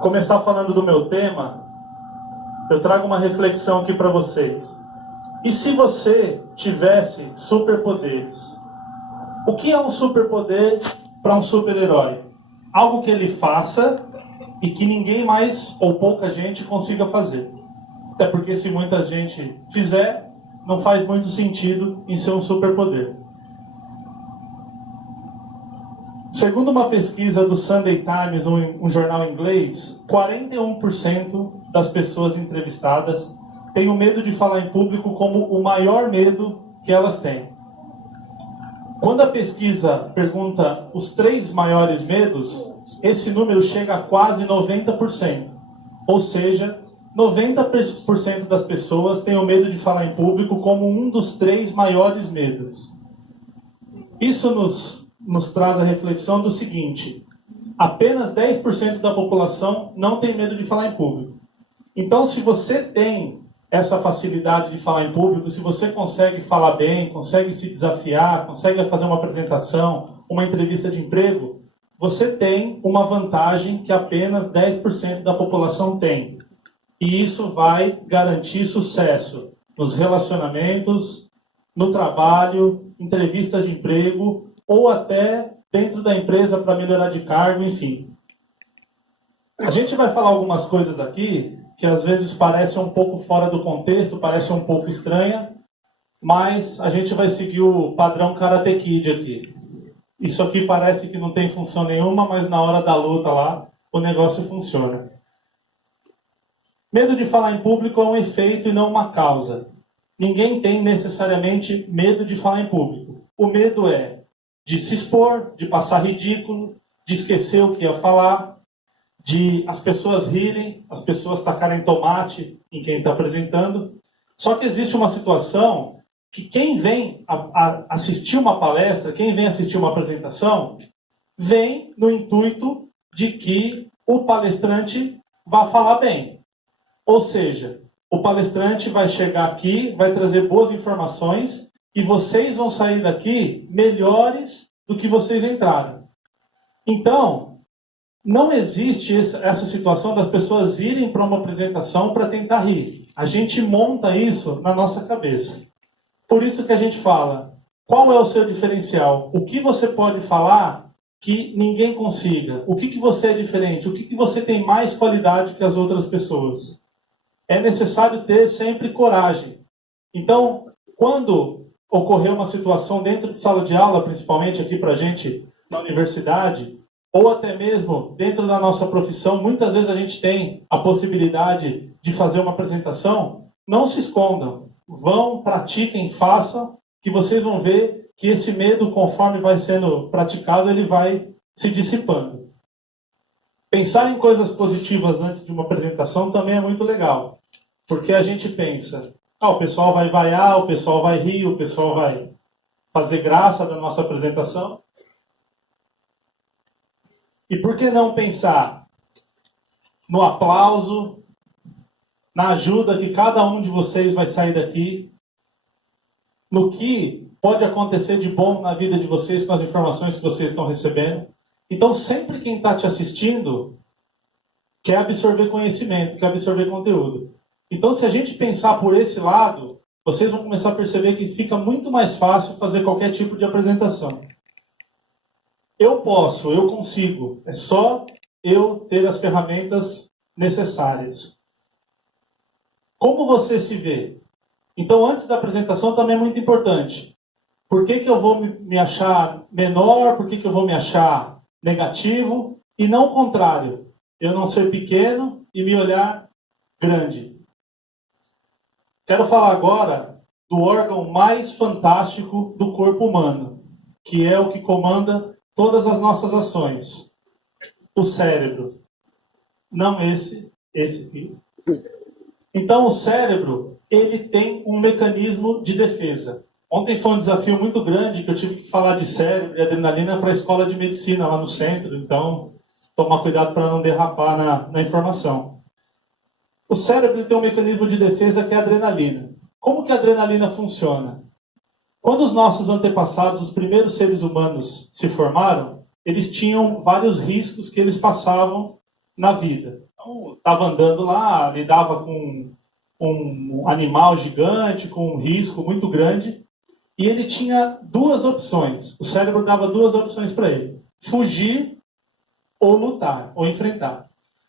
começar falando do meu tema, eu trago uma reflexão aqui para vocês. E se você tivesse superpoderes? O que é um superpoder para um super-herói? Algo que ele faça e que ninguém mais ou pouca gente consiga fazer. Até porque se muita gente fizer, não faz muito sentido em ser um superpoder. Segundo uma pesquisa do Sunday Times, um jornal inglês, 41% das pessoas entrevistadas têm o medo de falar em público como o maior medo que elas têm. Quando a pesquisa pergunta os 3 maiores medos, esse número chega a quase 90%. Ou seja, 90% das pessoas têm o medo de falar em público como um dos 3 maiores medos. Isso nos traz a reflexão do seguinte: apenas 10% da população não tem medo de falar em público. Então, se você tem essa facilidade de falar em público, se você consegue falar bem, consegue se desafiar, consegue fazer uma apresentação, uma entrevista de emprego, você tem uma vantagem que apenas 10% da população tem. E isso vai garantir sucesso nos relacionamentos, no trabalho, entrevistas de emprego, ou até dentro da empresa para melhorar de cargo, enfim. A gente vai falar algumas coisas aqui que às vezes parecem um pouco fora do contexto, parecem um pouco estranha, mas a gente vai seguir o padrão Karate Kid aqui. Isso aqui parece que não tem função nenhuma, mas na hora da luta lá, o negócio funciona. Medo de falar em público é um efeito e não uma causa. Ninguém tem necessariamente medo de falar em público. O medo é de se expor, de passar ridículo, de esquecer o que ia falar, de as pessoas rirem, as pessoas tacarem tomate em quem está apresentando. Só que existe uma situação que quem vem assistir uma palestra, quem vem assistir uma apresentação, vem no intuito de que o palestrante vá falar bem. Ou seja, o palestrante vai chegar aqui, vai trazer boas informações e vocês vão sair daqui melhores do que vocês entraram. Então, não existe essa situação das pessoas irem para uma apresentação para tentar rir. A gente monta isso na nossa cabeça. Por isso que a gente fala, qual é o seu diferencial? O que você pode falar que ninguém consiga? O que você é diferente? O que você tem mais qualidade que as outras pessoas? É necessário ter sempre coragem. Então, quando ocorrer uma situação dentro de sala de aula, principalmente aqui para a gente na universidade, ou até mesmo dentro da nossa profissão, muitas vezes a gente tem a possibilidade de fazer uma apresentação, não se escondam. Vão, pratiquem, façam, que vocês vão ver que esse medo, conforme vai sendo praticado, ele vai se dissipando. Pensar em coisas positivas antes de uma apresentação também é muito legal. Porque a gente pensa, o pessoal vai vaiar, o pessoal vai rir, o pessoal vai fazer graça da nossa apresentação. E por que não pensar no aplauso, na ajuda que cada um de vocês vai sair daqui, no que pode acontecer de bom na vida de vocês com as informações que vocês estão recebendo. Então, sempre quem está te assistindo quer absorver conhecimento, quer absorver conteúdo. Então, se a gente pensar por esse lado, vocês vão começar a perceber que fica muito mais fácil fazer qualquer tipo de apresentação. Eu posso, eu consigo. É só eu ter as ferramentas necessárias. Como você se vê? Então, antes da apresentação também é muito importante. Por que eu vou me achar menor? Por que eu vou me achar negativo? E não o contrário. Eu não ser pequeno e me olhar grande. Quero falar agora do órgão mais fantástico do corpo humano, que é o que comanda todas as nossas ações. O cérebro. Não esse aqui. Então, o cérebro, ele tem um mecanismo de defesa. Ontem foi um desafio muito grande que eu tive que falar de cérebro e adrenalina para a escola de medicina lá no centro. Então, tomar cuidado para não derrapar na informação. O cérebro tem um mecanismo de defesa que é a adrenalina. Como que a adrenalina funciona? Quando os nossos antepassados, os primeiros seres humanos, se formaram, eles tinham vários riscos que eles passavam na vida. Então, estava andando lá, lidava com um animal gigante, com um risco muito grande, e ele tinha duas opções. O cérebro dava duas opções para ele: fugir ou lutar, ou enfrentar.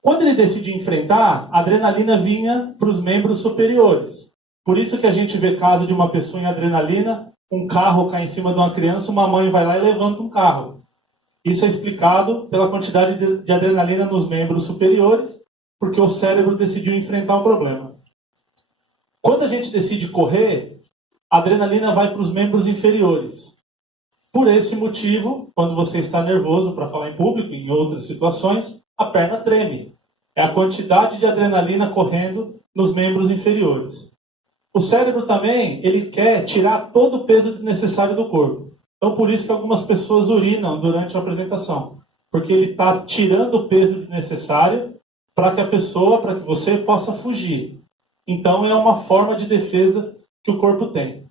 Quando ele decidia enfrentar, a adrenalina vinha para os membros superiores. Por isso que a gente vê caso de uma pessoa em adrenalina, um carro cai em cima de uma criança, uma mãe vai lá e levanta um carro. Isso é explicado pela quantidade de adrenalina nos membros superiores, porque o cérebro decidiu enfrentar o problema. Quando a gente decide correr, a adrenalina vai para os membros inferiores. Por esse motivo, quando você está nervoso para falar em público, em outras situações, a perna treme. É a quantidade de adrenalina correndo nos membros inferiores. O cérebro também, ele quer tirar todo o peso desnecessário do corpo. Então, por isso que algumas pessoas urinam durante a apresentação. Porque ele está tirando o peso desnecessário para que a pessoa, para que você possa fugir. Então, é uma forma de defesa que o corpo tem.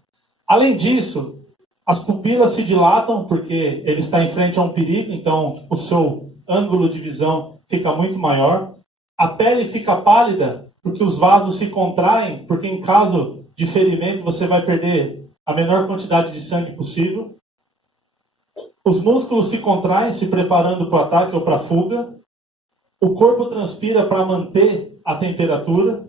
Além disso, as pupilas se dilatam porque ele está em frente a um perigo, então o seu ângulo de visão fica muito maior. A pele fica pálida porque os vasos se contraem, porque em caso de ferimento você vai perder a menor quantidade de sangue possível. Os músculos se contraem, se preparando para o ataque ou para a fuga. O corpo transpira para manter a temperatura.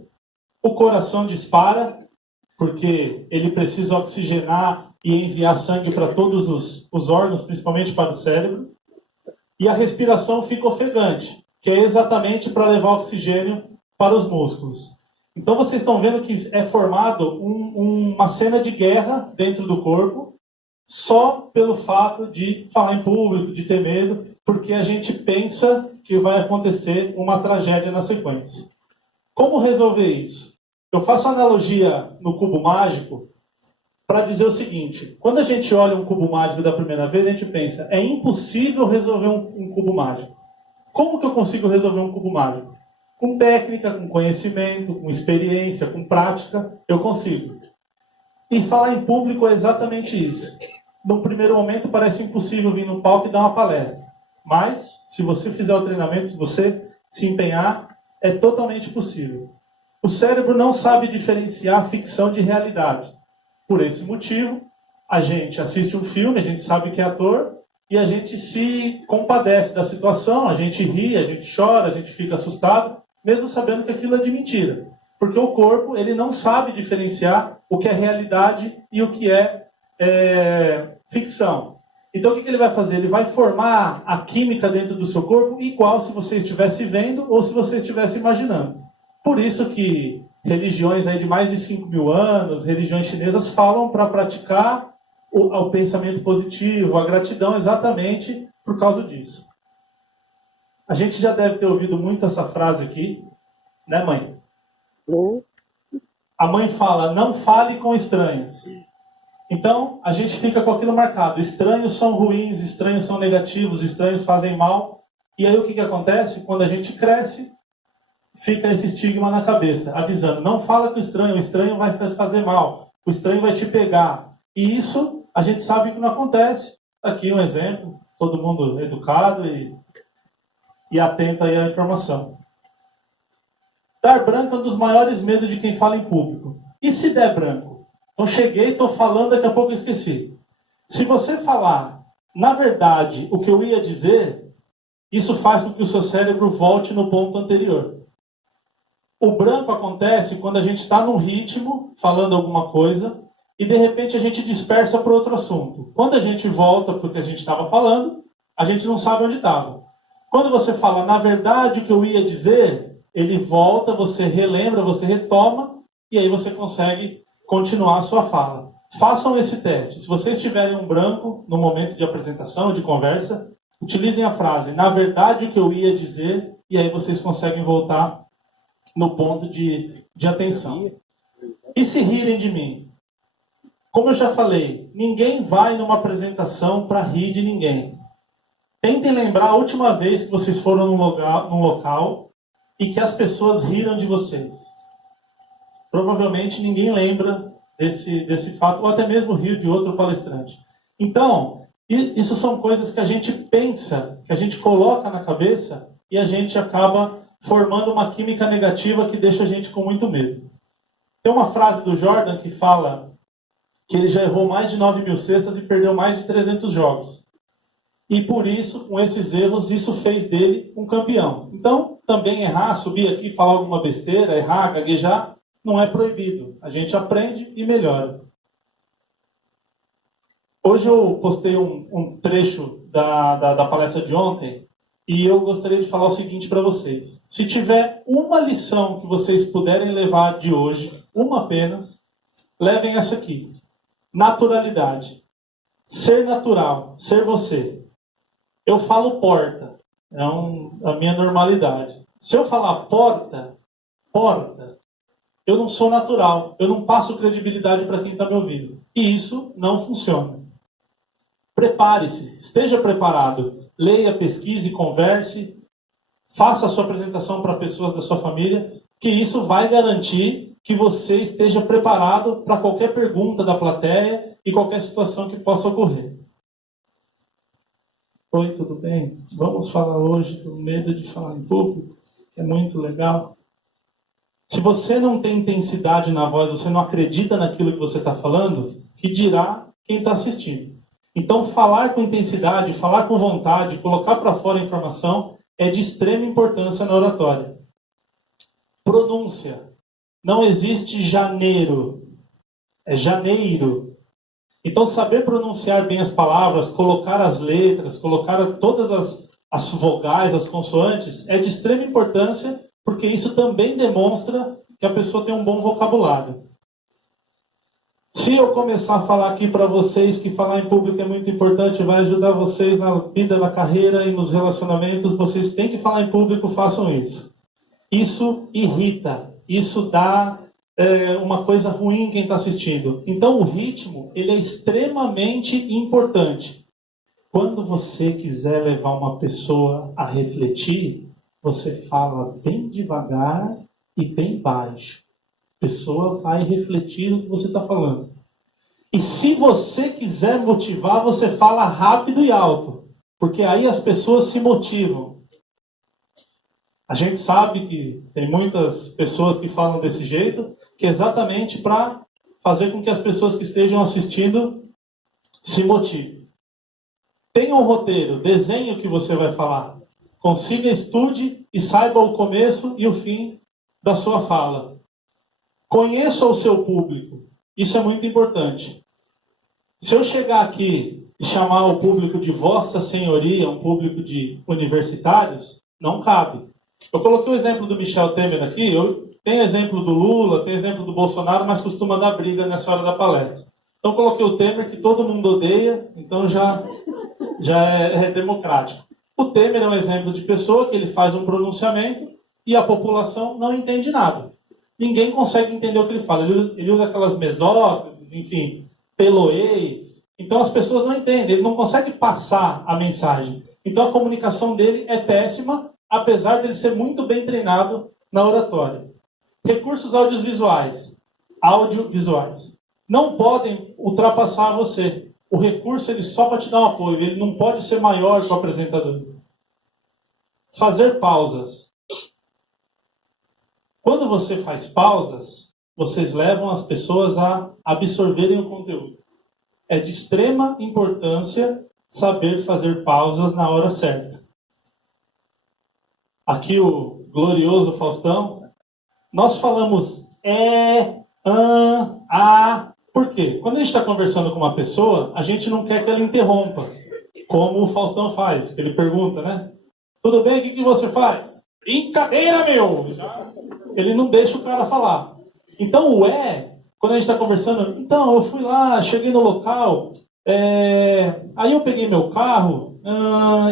O coração dispara, porque ele precisa oxigenar e enviar sangue para todos os órgãos, principalmente para o cérebro. E a respiração fica ofegante, que é exatamente para levar oxigênio para os músculos. Então vocês estão vendo que é formado uma cena de guerra dentro do corpo, só pelo fato de falar em público, de ter medo, porque a gente pensa que vai acontecer uma tragédia na sequência. Como resolver isso? Eu faço analogia no cubo mágico para dizer o seguinte: quando a gente olha um cubo mágico da primeira vez, a gente pensa, é impossível resolver um cubo mágico. Como que eu consigo resolver um cubo mágico? Com técnica, com conhecimento, com experiência, com prática, eu consigo. E falar em público é exatamente isso. No primeiro momento parece impossível vir no palco e dar uma palestra. Mas, se você fizer o treinamento, se você se empenhar, é totalmente possível. O cérebro não sabe diferenciar ficção de realidade. Por esse motivo, a gente assiste um filme, a gente sabe que é ator, e a gente se compadece da situação, a gente ri, a gente chora, a gente fica assustado, mesmo sabendo que aquilo é de mentira. Porque o corpo, ele não sabe diferenciar o que é realidade e o que é ficção. Então, o que ele vai fazer? Ele vai formar a química dentro do seu corpo igual se você estivesse vendo ou se você estivesse imaginando. Por isso que religiões aí de mais de 5.000 anos, religiões chinesas, falam para praticar o pensamento positivo, a gratidão, exatamente por causa disso. A gente já deve ter ouvido muito essa frase aqui, né, mãe? A mãe fala, não fale com estranhos. Então, a gente fica com aquilo marcado. Estranhos são ruins, estranhos são negativos, estranhos fazem mal. E aí o que acontece? Quando a gente cresce, fica esse estigma na cabeça, avisando, não fala com o estranho vai fazer mal, o estranho vai te pegar. E isso a gente sabe que não acontece. Aqui um exemplo, todo mundo educado e atento aí à informação. Dar branco é um dos maiores medos de quem fala em público. E se der branco? Então cheguei, estou falando, daqui a pouco eu esqueci. Se você falar, na verdade, o que eu ia dizer, isso faz com que o seu cérebro volte no ponto anterior. O branco acontece quando a gente está num ritmo, falando alguma coisa, e de repente a gente dispersa para outro assunto. Quando a gente volta para o que a gente estava falando, a gente não sabe onde estava. Quando você fala, na verdade, o que eu ia dizer, ele volta, você relembra, você retoma, e aí você consegue continuar a sua fala. Façam esse teste. Se vocês tiverem um branco no momento de apresentação, de conversa, utilizem a frase, na verdade, o que eu ia dizer, e aí vocês conseguem voltar no ponto de atenção. E se rirem de mim? Como eu já falei, ninguém vai numa apresentação para rir de ninguém. Tentem lembrar a última vez que vocês foram num local e que as pessoas riram de vocês. Provavelmente ninguém lembra desse fato, ou até mesmo riu de outro palestrante. Então, isso são coisas que a gente pensa, que a gente coloca na cabeça e a gente acaba formando uma química negativa que deixa a gente com muito medo. Tem uma frase do Jordan que fala que ele já errou mais de 9.000 cestas e perdeu mais de 300 jogos. E por isso, com esses erros, isso fez dele um campeão. Então, também errar, subir aqui, falar alguma besteira, errar, gaguejar, não é proibido. A gente aprende e melhora. Hoje eu postei um trecho da palestra de ontem e eu gostaria de falar o seguinte para vocês. Se tiver uma lição que vocês puderem levar de hoje, uma apenas, levem essa aqui. Naturalidade. Ser natural, ser você. Eu falo porta, é a minha normalidade. Se eu falar porta, eu não sou natural, eu não passo credibilidade para quem está me ouvindo. E isso não funciona. Prepare-se, esteja preparado. Leia, pesquise, converse, faça a sua apresentação para pessoas da sua família, que isso vai garantir que você esteja preparado para qualquer pergunta da plateia e qualquer situação que possa ocorrer. Oi, tudo bem? Vamos falar hoje do medo de falar em público, que é muito legal. Se você não tem intensidade na voz, você não acredita naquilo que você está falando, que dirá quem está assistindo. Então, falar com intensidade, falar com vontade, colocar para fora a informação é de extrema importância na oratória. Pronúncia. Não existe janeiro. É janeiro. Então, saber pronunciar bem as palavras, colocar as letras, colocar todas as vogais, as consoantes, é de extrema importância, porque isso também demonstra que a pessoa tem um bom vocabulário. Se eu começar a falar aqui para vocês que falar em público é muito importante, vai ajudar vocês na vida, na carreira e nos relacionamentos, vocês têm que falar em público, façam isso. Isso irrita, isso dá uma coisa ruim em quem está assistindo. Então o ritmo, ele é extremamente importante. Quando você quiser levar uma pessoa a refletir, você fala bem devagar e bem baixo. A pessoa vai refletir o que você está falando. E se você quiser motivar, você fala rápido e alto. Porque aí as pessoas se motivam. A gente sabe que tem muitas pessoas que falam desse jeito, que é exatamente para fazer com que as pessoas que estejam assistindo se motivem. Tenha um roteiro, desenhe o que você vai falar. Consiga, estude e saiba o começo e o fim da sua fala. Conheça o seu público. Isso é muito importante. Se eu chegar aqui e chamar o público de Vossa Senhoria, um público de universitários, não cabe. Eu coloquei o exemplo do Michel Temer aqui, tem exemplo do Lula, tem exemplo do Bolsonaro, mas costuma dar briga nessa hora da palestra. Então coloquei o Temer, que todo mundo odeia, então já é democrático. O Temer é um exemplo de pessoa que ele faz um pronunciamento e a população não entende nada. Ninguém consegue entender o que ele fala. Ele usa aquelas mesóclises, enfim, peloei. Então as pessoas não entendem, ele não consegue passar a mensagem. Então a comunicação dele é péssima, apesar dele ser muito bem treinado na oratória. Recursos audiovisuais. Não podem ultrapassar você. O recurso ele só para te dar um apoio, ele não pode ser maior que o apresentador. Fazer pausas. Quando você faz pausas, vocês levam as pessoas a absorverem o conteúdo. É de extrema importância saber fazer pausas na hora certa. Aqui o glorioso Faustão, nós falamos a. Por quê? Quando a gente está conversando com uma pessoa, a gente não quer que ela interrompa, como o Faustão faz, que ele pergunta, né? Tudo bem, o que você faz? Brincadeira, meu! Ele não deixa o cara falar. Então o quando a gente está conversando, então eu fui lá, cheguei no local, aí eu peguei meu carro,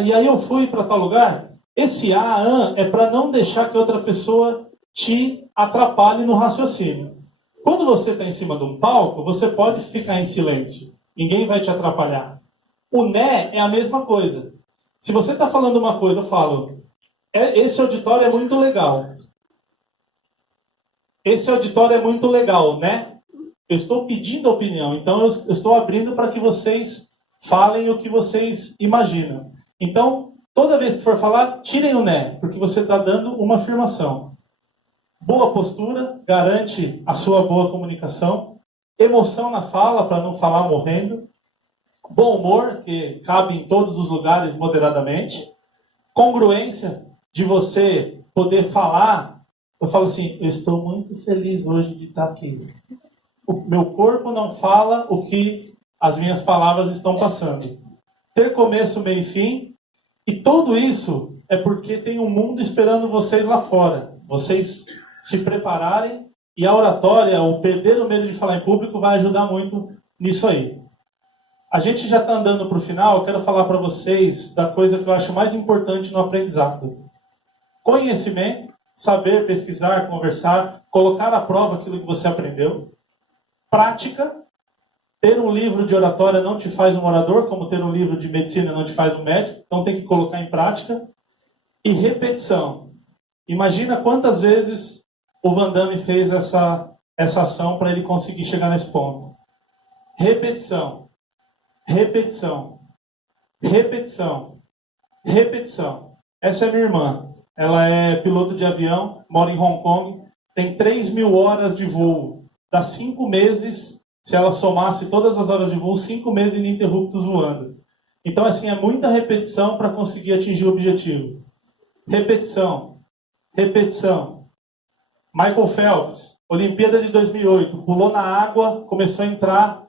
e aí eu fui para tal lugar. Esse é para não deixar que outra pessoa te atrapalhe no raciocínio. Quando você está em cima de um palco, você pode ficar em silêncio. Ninguém vai te atrapalhar. O né é a mesma coisa. Se você está falando uma coisa, eu falo, esse auditório é muito legal. Esse auditório é muito legal, né? Eu estou pedindo a opinião, então eu estou abrindo para que vocês falem o que vocês imaginam. Então, Toda vez que for falar, tirem o né, porque você está dando uma afirmação. Boa postura, garante a sua boa comunicação. Emoção na fala, para não falar morrendo. Bom humor, que cabe em todos os lugares moderadamente. Congruência, de você poder falar. Eu falo assim, eu estou muito feliz hoje de estar aqui. O meu corpo não fala o que as minhas palavras estão passando. Ter começo, meio e fim. E tudo isso é porque tem um mundo esperando vocês lá fora. Vocês se prepararem e a oratória, o perder o medo de falar em público, vai ajudar muito nisso aí. A gente já está andando para o final, eu quero falar para vocês da coisa que eu acho mais importante no aprendizado. Conhecimento, saber, pesquisar, conversar, colocar à prova aquilo que você aprendeu. Prática, ter um livro de oratória não te faz um orador, como ter um livro de medicina não te faz um médico, então tem que colocar em prática. E repetição. Imagina quantas vezes o Van Damme fez essa ação para ele conseguir chegar nesse ponto. Repetição. Repetição. Repetição. Repetição. Essa é minha irmã. Ela é piloto de avião, mora em Hong Kong, tem 3.000 horas de voo. Dá 5 meses, se ela somasse todas as horas de voo, 5 meses ininterruptos voando. Então, assim, é muita repetição para conseguir atingir o objetivo. Repetição. Repetição. Michael Phelps, Olimpíada de 2008, pulou na água, começou a entrar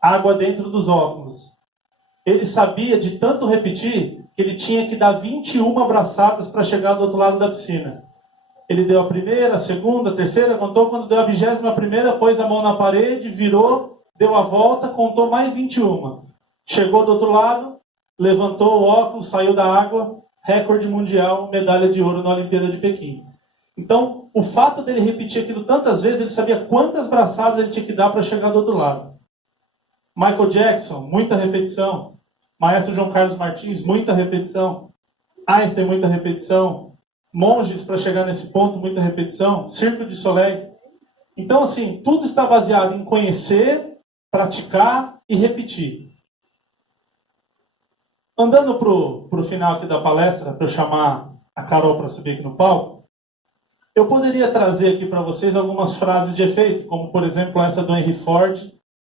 água dentro dos óculos. Ele sabia, de tanto repetir, que ele tinha que dar 21 abraçadas para chegar do outro lado da piscina. Ele deu a primeira, a segunda, a terceira, contou. Quando deu a 21ª, pôs a mão na parede, virou, deu a volta, contou mais 21. Chegou do outro lado, levantou o óculos, saiu da água, recorde mundial, medalha de ouro na Olimpíada de Pequim. Então, o fato dele repetir aquilo tantas vezes, ele sabia quantas braçadas ele tinha que dar para chegar do outro lado. Michael Jackson, muita repetição. Maestro João Carlos Martins, muita repetição. Einstein, muita repetição. Monges, para chegar nesse ponto, muita repetição. Cirque du Soleil. Então, assim, tudo está baseado em conhecer, praticar e repetir. Andando para o final aqui da palestra, para eu chamar a Carol para subir aqui no palco, eu poderia trazer aqui para vocês algumas frases de efeito, como, por exemplo, essa do Henry Ford,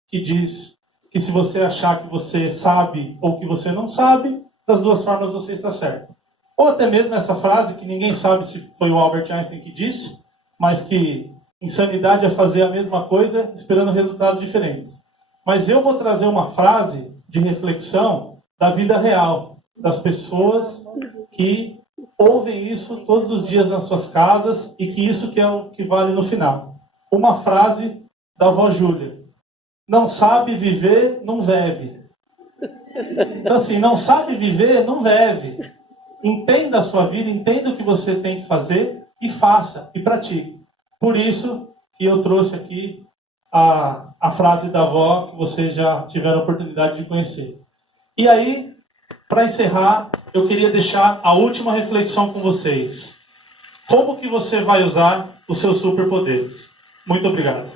que diz que se você achar que você sabe ou que você não sabe, das duas formas você está certo. Ou até mesmo essa frase, que ninguém sabe se foi o Albert Einstein que disse, mas que insanidade é fazer a mesma coisa esperando resultados diferentes. Mas eu vou trazer uma frase de reflexão da vida real, das pessoas que ouvem isso todos os dias nas suas casas e que isso que é o que vale no final. Uma frase da avó Júlia. Não sabe viver, não vive. Então assim, não sabe viver, não vive. Entenda a sua vida, entenda o que você tem que fazer e faça, e pratique. Por isso que eu trouxe aqui a frase da avó que vocês já tiveram a oportunidade de conhecer. E aí, para encerrar, eu queria deixar a última reflexão com vocês. Como que você vai usar os seus superpoderes? Muito obrigado.